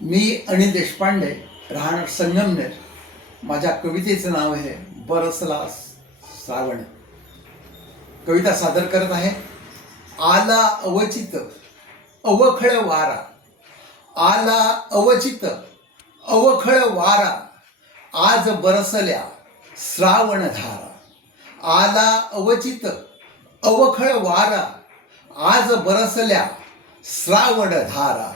मी अनिल देशपांडे, राहणार संगमनेर. माझ्या कवितेचं नाव आहे बरसला श्रावण. कविता सादर करत आहे. आला अवचित अवखळ वारा, आला अवचित अवखळ वारा, आज बरसल्या श्रावण धारा. आला अवचित अवखळ वारा, आज बरसल्या श्रावण धारा.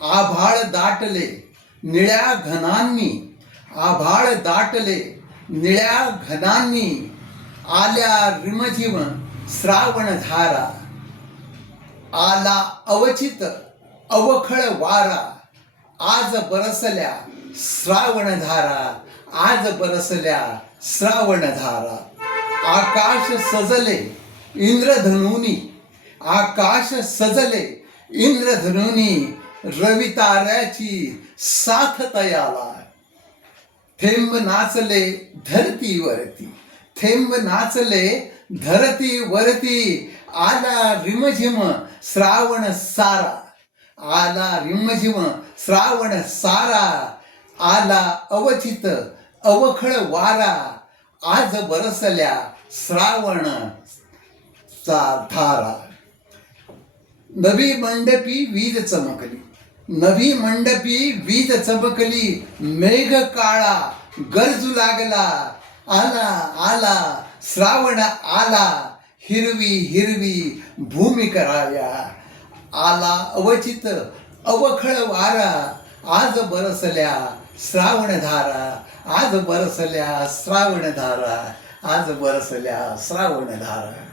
आभाळ दाटले निळ्या घनांनी, आभाळ दाटले निळ्या घनांनी, आल्या रिमझिम श्रावण धारा. आला अवचित अवखळ वारा, आज बरसल्या श्रावण धारा, आज बरसल्या श्रावण धारा. आकाश सजले इंद्रधनुनी, आकाश सजले इंद्रधनुनी, रवी ताऱ्याची साथ तयाला. थेंब नाचले धरतीवरती, थेंब नाचले धरतीवरती, आला रिमझिम श्रावण सारा, आला रिमझिम श्रावण सारा. आला अवचित अवखळ वारा, आज बरसल्या श्रावण धारा. नवी मंडपी वीज चमकली, नवी मंडपी वीज चमकली, मेघ काळा गरजू लागला. आला आला श्रावण आला, हिरवी हिरवी भूमी कराव्या. आला अवचित अवखळ वारा, आज बरसल्या श्रावण धारा, आज बरसल्या श्रावण धारा, आज बरसल्या श्रावण धारा.